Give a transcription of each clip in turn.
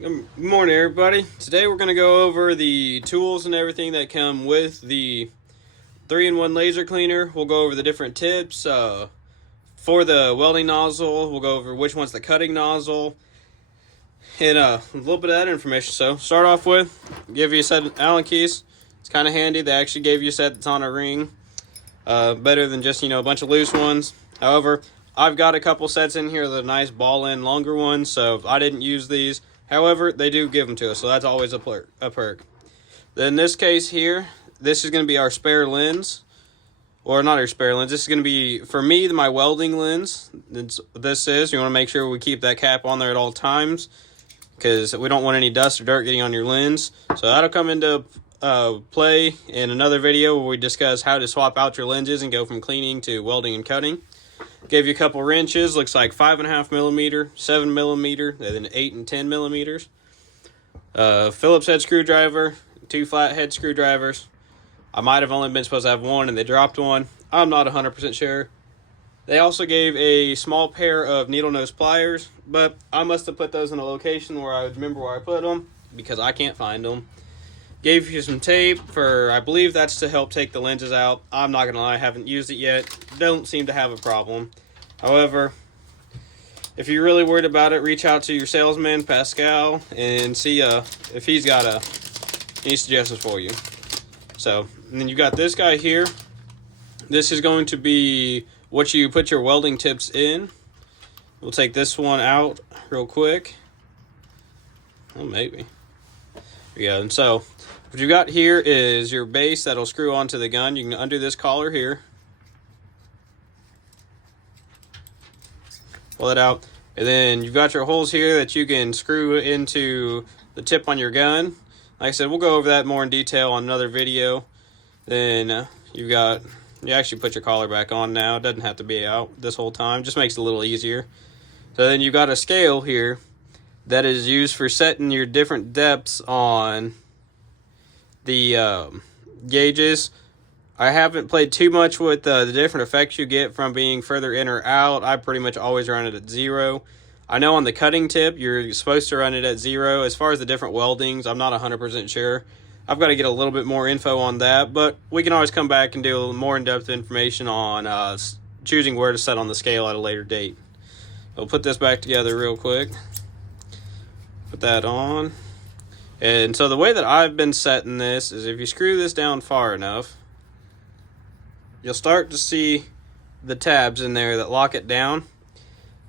Good morning, everybody. Today we're going to go over the tools and everything that come with the 3-in-1 laser cleaner. We'll go over the different tips. For the welding nozzle, we'll go over which one's the cutting nozzle, and a little bit of that information. So, start off with, give you a set of Allen keys. It's kind of handy. They actually gave you a set that's on a ring. Better than just, a bunch of loose ones. However, I've got a couple sets in here that are nice ball-end, longer ones, so I didn't use these. However, they do give them to us, so that's always a perk. Then in this case here, this is going to be our spare lens. Or not our spare lens. This is going to be, for me, my welding lens. This is. You want to make sure we keep that cap on there at all times, because we don't want any dust or dirt getting on your lens. So that'll come into play in another video where we discuss how to swap out your lenses and go from cleaning to welding and cutting. Gave you a couple wrenches, looks like 5.5 millimeter, 7 millimeter, and then 8 and 10 millimeters. Phillips head screwdriver, 2 flathead screwdrivers. I might have only been supposed to have one and they dropped one. I'm not 100% sure. They also gave a small pair of needle nose pliers, but I must have put those in a location where I would remember where I put them because I can't find them. Gave you some tape for, I believe that's to help take the lenses out. I'm not going to lie, I haven't used it yet. Don't seem to have a problem. However, if you're really worried about it, reach out to your salesman, Pascal, and see if he's got any suggestions for you. So, and then you got this guy here. This is going to be what you put your welding tips in. We'll take this one out real quick. Oh, maybe. Yeah, and so what you got here is your base that'll screw onto the gun. You can undo this collar here. Pull it out. And then you've got your holes here that you can screw into the tip on your gun. Like I said, we'll go over that more in detail on another video. Then you actually put your collar back on now. It doesn't have to be out this whole time. Just makes it a little easier. So then you've got a scale here that is used for setting your different depths on the gauges. I haven't played too much with the different effects you get from being further in or out. I pretty much always run it at 0. I know on the cutting tip, you're supposed to run it at 0. As far as the different weldings, I'm not 100% sure. I've got to get a little bit more info on that, but we can always come back and do a little more in-depth information on choosing where to set on the scale at a later date. We'll put this back together real quick. Put that on. And so the way that I've been setting this is if you screw this down far enough, you'll start to see the tabs in there that lock it down.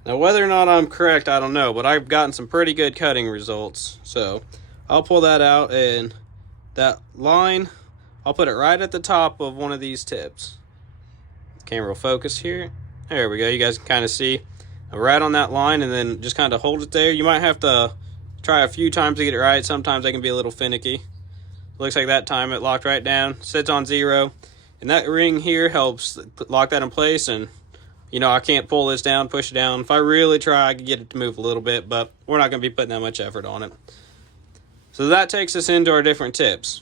Now, whether or not I'm correct, I don't know, but I've gotten some pretty good cutting results. So I'll pull that out, and that line, I'll put it right at the top of one of these tips. Camera will focus here. There we go. You guys can kind of see right on that line, and then just kind of hold it there. You might have to try a few times to get it right. Sometimes they can be a little finicky. Looks like that time it locked right down. Sits on 0. And that ring here helps lock that in place. And, I can't pull this down, push it down. If I really try, I can get it to move a little bit. But we're not going to be putting that much effort on it. So that takes us into our different tips.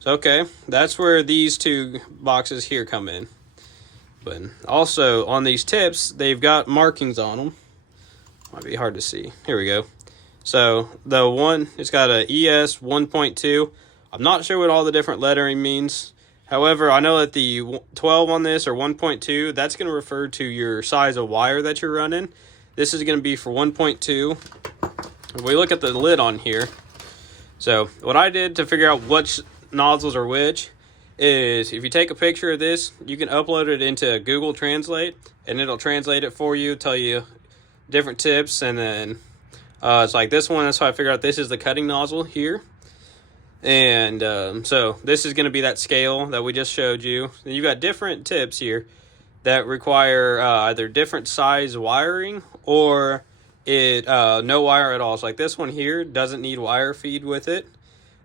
So, okay, that's where these two boxes here come in. But also, on these tips, they've got markings on them. Might be hard to see. Here we go. So the one, it's got a ES 1.2. I'm not sure what all the different lettering means. However, I know that the 12 on this, or 1.2, that's going to refer to your size of wire that you're running. This is going to be for 1.2. If we look at the lid on here, so what I did to figure out which nozzles are which is if you take a picture of this, you can upload it into Google Translate, and it'll translate it for you, tell you different tips, and then it's like this one. That's how I figured out this is the cutting nozzle here. And so this is going to be that scale that we just showed you. Then you've got different tips here that require either different size wiring or no wire at all. So like this one here doesn't need wire feed with it.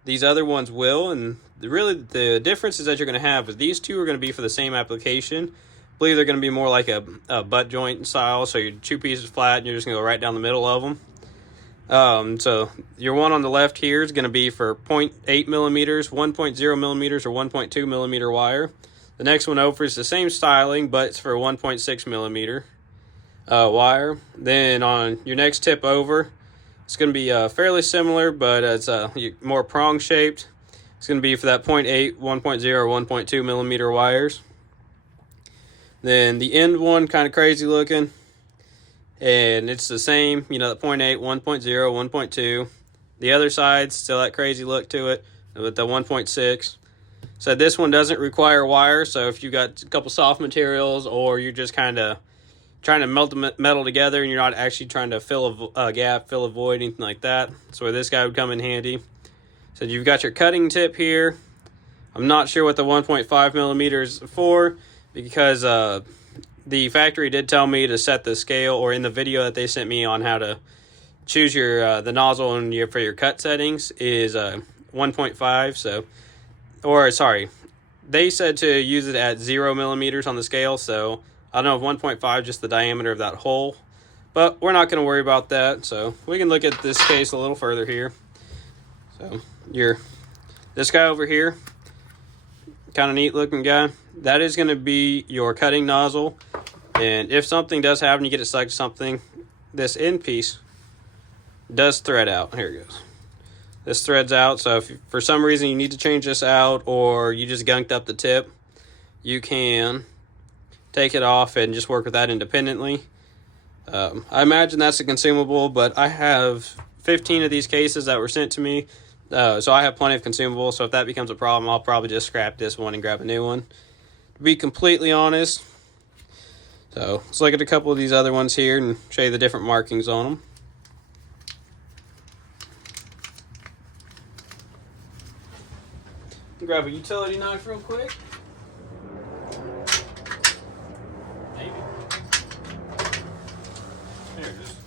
These other ones will. And really the differences that you're going to have is these two are going to be for the same application. I believe they're going to be more like a butt joint style. So your 2 pieces flat and you're just going to go right down the middle of them. So your one on the left here is going to be for 0.8 millimeters, 1.0 millimeters, or 1.2 millimeter wire. The next one over is the same styling, but it's for 1.6 millimeter wire. Then on your next tip over, It's going to be fairly similar, but it's more prong shaped. It's going to be for that 0.8, 1.0, or 1.2 millimeter wires. Then the end one, kind of crazy looking, and it's the same, you know, the 0.8, 1.0, 1.2. The other side's still that crazy look to it, with the 1.6. So this one doesn't require wire, so if you got a couple soft materials, or you're just kind of trying to melt the metal together and you're not actually trying to fill a gap, fill a void, anything like that, that's where this guy would come in handy. So you've got your cutting tip here. I'm not sure what the 1.5 millimeters for, because the factory did tell me to set the scale, or in the video that they sent me on how to choose your the nozzle and for your cut settings is 1.5. So, or sorry, they said to use it at 0 millimeters on the scale. So I don't know if 1.5 just the diameter of that hole, but we're not going to worry about that. So we can look at this case a little further here. So this guy over here, kind of neat looking guy, that is going to be your cutting nozzle. And if something does happen, you get it stuck to something, this end piece does thread out. Here it goes. This threads out, so if for some reason you need to change this out, or you just gunked up the tip, you can take it off and just work with that independently. I imagine that's a consumable, but I have 15 of these cases that were sent to me, so I have plenty of consumables. So if that becomes a problem, I'll probably just scrap this one and grab a new one, to be completely honest. So let's look at a couple of these other ones here and show you the different markings on them. Grab a utility knife real quick. Maybe. There it is.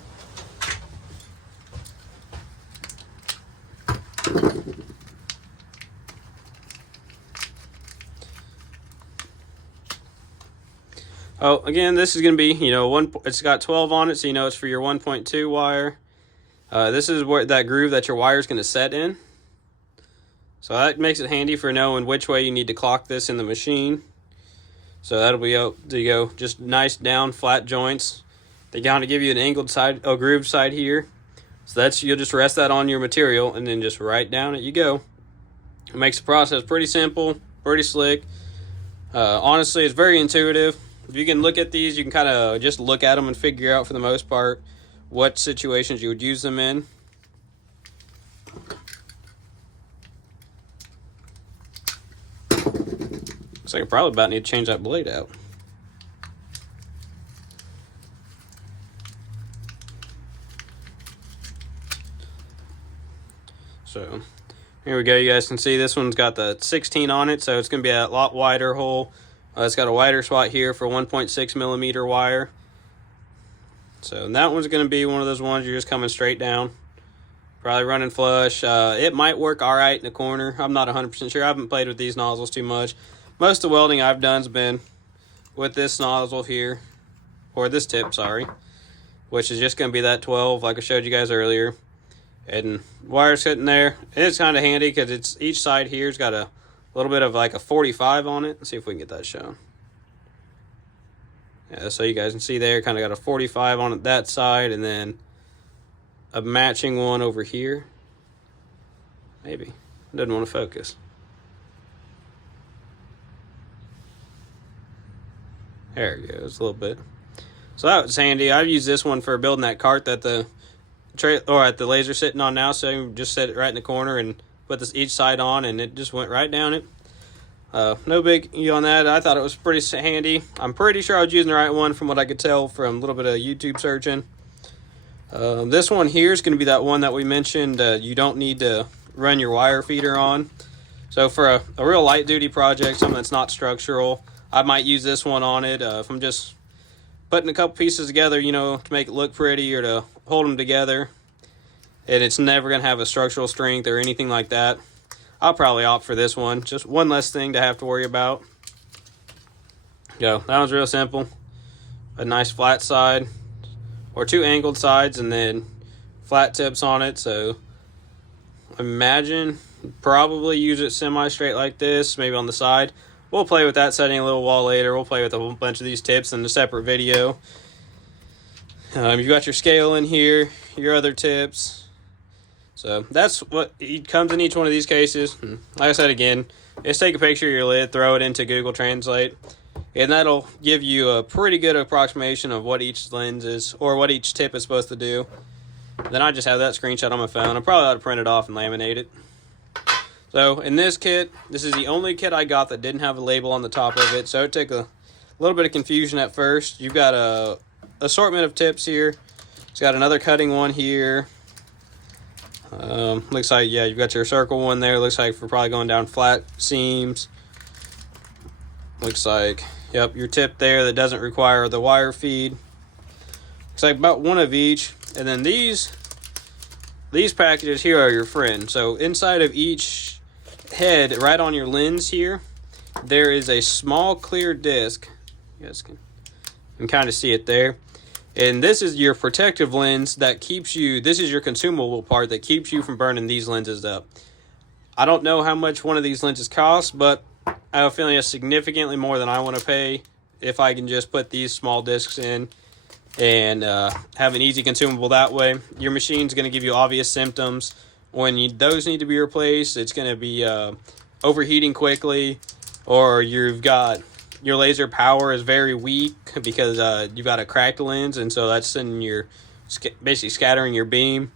Oh, again, this is going to be, you know, it's got 12 on it, so you know it's for your 1.2 wire. This is where that groove that your wire is going to set in. So that makes it handy for knowing which way you need to clock this in the machine. So that'll be able to go just nice down flat joints. They kind of give you an angled side, a groove side here. So that's, you'll just rest that on your material and then just right down it you go. It makes the process pretty simple, pretty slick. Honestly, it's very intuitive. If you can look at these, you can kind of just look at them and figure out for the most part what situations you would use them in. Looks like I probably about need to change that blade out. So here we go. You guys can see this one's got the 16 on it, so it's going to be a lot wider hole. It's got a wider spot here for 1.6 millimeter wire. So that one's going to be one of those ones you're just coming straight down, probably running flush. It might work all right in the corner. I'm not 100% sure. I haven't played with these nozzles too much. Most of the welding I've done has been with this nozzle here, or this tip, sorry, which is just going to be that 12 like I showed you guys earlier. And wire sitting there. It's kind of handy because it's each side here's got a little bit of like a 45 on it. Let's see if we can get that shown. Yeah, so you guys can see there, kind of got a 45 on it that side, and then a matching one over here. Maybe. Doesn't want to focus. There it goes, a little bit. So that was handy. I've used this one for building that cart that the laser sitting on now, so you just set it right in the corner and put this each side on, and it just went right down it. No big on that. I thought it was pretty handy. I'm pretty sure I was using the right one from what I could tell from a little bit of YouTube searching. This one here is going to be that one that we mentioned you don't need to run your wire feeder on. So for a real light duty project, something that's not structural, I might use this one on it. If I'm just putting a couple pieces together, you know, to make it look pretty or to hold them together, and it's never going to have a structural strength or anything like that, I'll probably opt for this one. Just one less thing to have to worry about. That was real simple. A nice flat side, or two angled sides, and then flat tips on it. So imagine probably use it semi-straight like this, maybe on the side. We'll play with that setting a little while later. We'll play with a whole bunch of these tips in a separate video. You've got your scale in here, your other tips. So that's what it comes in each one of these cases. Like I said again, just take a picture of your lid, throw it into Google Translate, and that'll give you a pretty good approximation of what each lens is, or what each tip is supposed to do. Then I just have that screenshot on my phone. I probably ought to print it off and laminate it. So in this kit, this is the only kit I got that didn't have a label on the top of it, so it took a little bit of confusion at first. You've got a assortment of tips here. It's got another cutting one here. Looks like, yeah, you've got your circle one there. Looks like for probably going down flat seams. Looks like, yep, your tip there that doesn't require the wire feed. Looks like about one of each. And then these packages here are your friend. So inside of each head, right on your lens here, there is a small clear disc. You guys can kind of see it there. And this is your protective lens that keeps you, this is your consumable part that keeps you from burning these lenses up. I don't know how much one of these lenses costs, but I have a feeling it's significantly more than I want to pay if I can just put these small discs in and have an easy consumable that way. Your machine's going to give you obvious symptoms. When those need to be replaced, it's going to be overheating quickly, or you've got your laser power is very weak because you've got a cracked lens, and so that's sending your basically scattering your beam.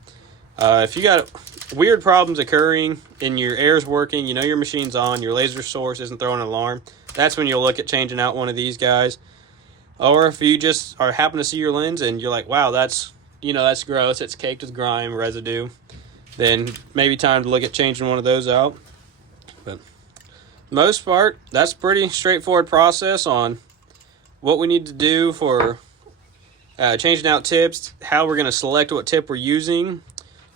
If you got weird problems occurring and your air's working, you know your machine's on, your laser source isn't throwing an alarm, that's when you'll look at changing out one of these guys. Or if you just happen to see your lens and you're like, wow, that's gross, it's caked with grime residue, then maybe time to look at changing one of those out. But most part, that's pretty straightforward process on what we need to do for changing out tips, how we're going to select what tip we're using.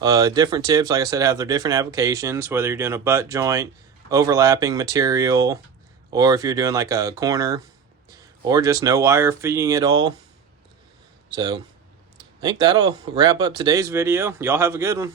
Different tips, like I said, have their different applications, whether you're doing a butt joint, overlapping material, or if you're doing like a corner, or just no wire feeding at all. So I think that'll wrap up today's video. Y'all have a good one.